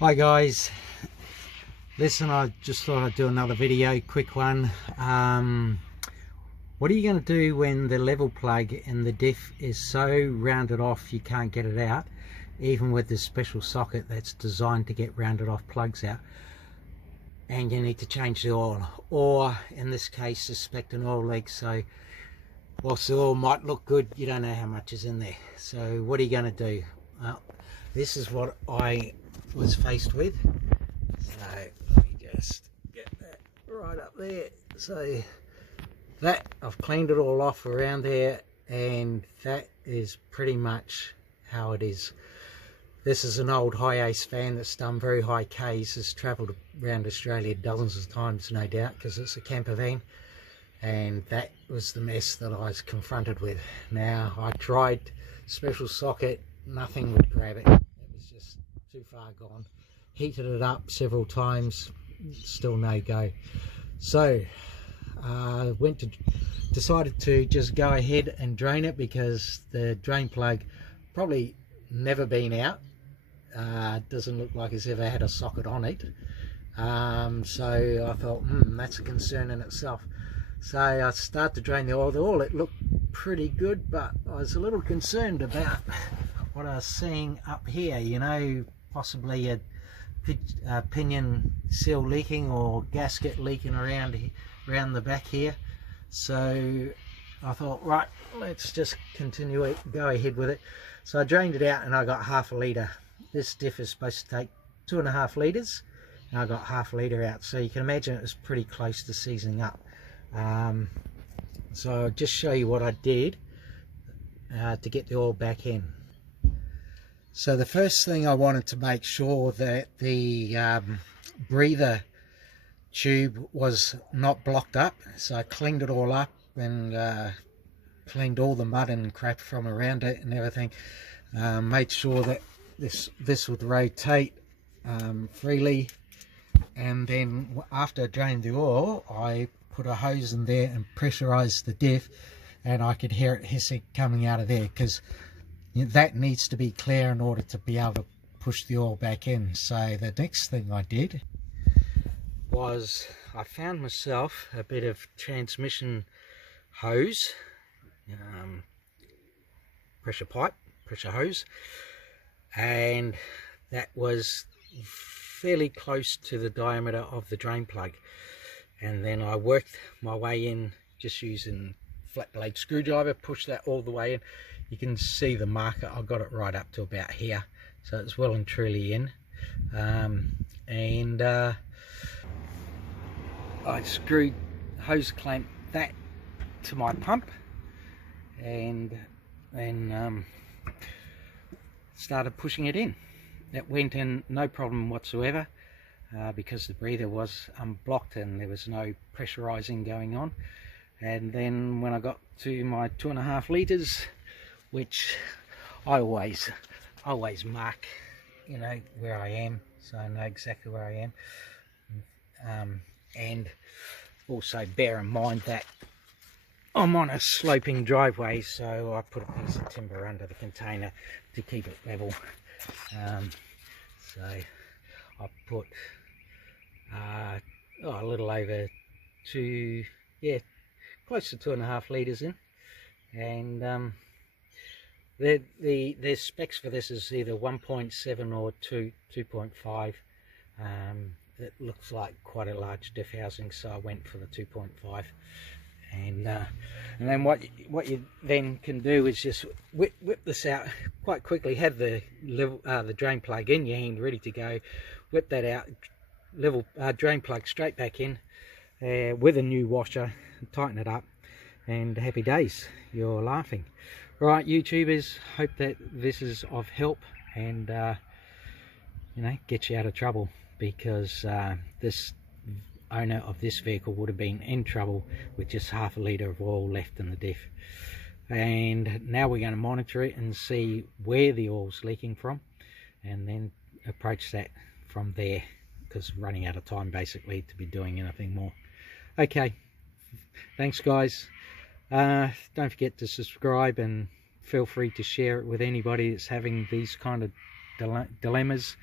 Hi guys, listen, I just thought I'd do another video, quick one. What are you going to do when the level plug in the diff is so rounded off you can't get it out, even with this special socket that's designed to get rounded off plugs out, and you need to change the oil, or in this case suspect an oil leak? So whilst the oil might look good, you don't know how much is in there. So what are you going to do? Well, this is what I was faced with. So let me just get that right up there. So that, I've cleaned it all off around there, and that is pretty much how it is. This is an old high ace fan that's done very high Ks, has travelled around Australia dozens of times, no doubt, because it's a camper van, and that was the mess that I was confronted with. Now, I tried special socket, nothing would grab it. It was just too far gone. Heated it up several times, still no go. So decided to just go ahead and drain it, because the drain plug probably never been out. Doesn't look like it's ever had a socket on it. So I thought, that's a concern in itself. So I started to drain the oil. The oil, it looked pretty good, but I was a little concerned about what I was seeing up here, you know, possibly a pinion seal leaking or gasket leaking around the back here. So I thought, right, let's just continue it, go ahead with it. So I drained it out and I got half a litre. This diff is supposed to take 2.5 litres, and I got half a litre out. So you can imagine it was pretty close to seasoning up. So I'll just show you what I did to get the oil back in. So the first thing, I wanted to make sure that the breather tube was not blocked up. So I cleaned it all up and cleaned all the mud and crap from around it and everything. Made sure that this would rotate freely, and then after I drained the oil, I put a hose in there and pressurized the diff, and I could hear it hissing coming out of there, because that needs to be clear in order to be able to push the oil back in. So the next thing I did was I found myself a bit of transmission hose, pressure hose, and that was fairly close to the diameter of the drain plug. And then I worked my way in just using flat blade screwdriver, pushed that all the way in. You can see the marker, I got it right up to about here, so it's well and truly in. I screwed, hose clamped that to my pump, and then started pushing it in. It went in no problem whatsoever, because the breather was unblocked and there was no pressurizing going on. And then when I got to my 2.5 litres, which I always mark, you know, where I am, so I know exactly where I am. And also bear in mind that I'm on a sloping driveway, so I put a piece of timber under the container to keep it level. So I put a little over close to 2.5 litres in, and the specs for this is either 1.7 or 2.5. It looks like quite a large diff housing, so I went for the 2.5. And then what you then can do is just whip this out quite quickly. Have the drain plug in your hand ready to go. Whip that out, level drain plug straight back in with a new washer, tighten it up, and happy days, you're laughing. Right, YouTubers, hope that this is of help and you know, get you out of trouble, because this owner of this vehicle would have been in trouble with just half a litre of oil left in the diff. And now we're going to monitor it and see where the oil's leaking from, and then approach that from there, because running out of time basically to be doing anything more. Okay, thanks guys. Don't forget to subscribe, and feel free to share it with anybody that's having these kind of dilemmas.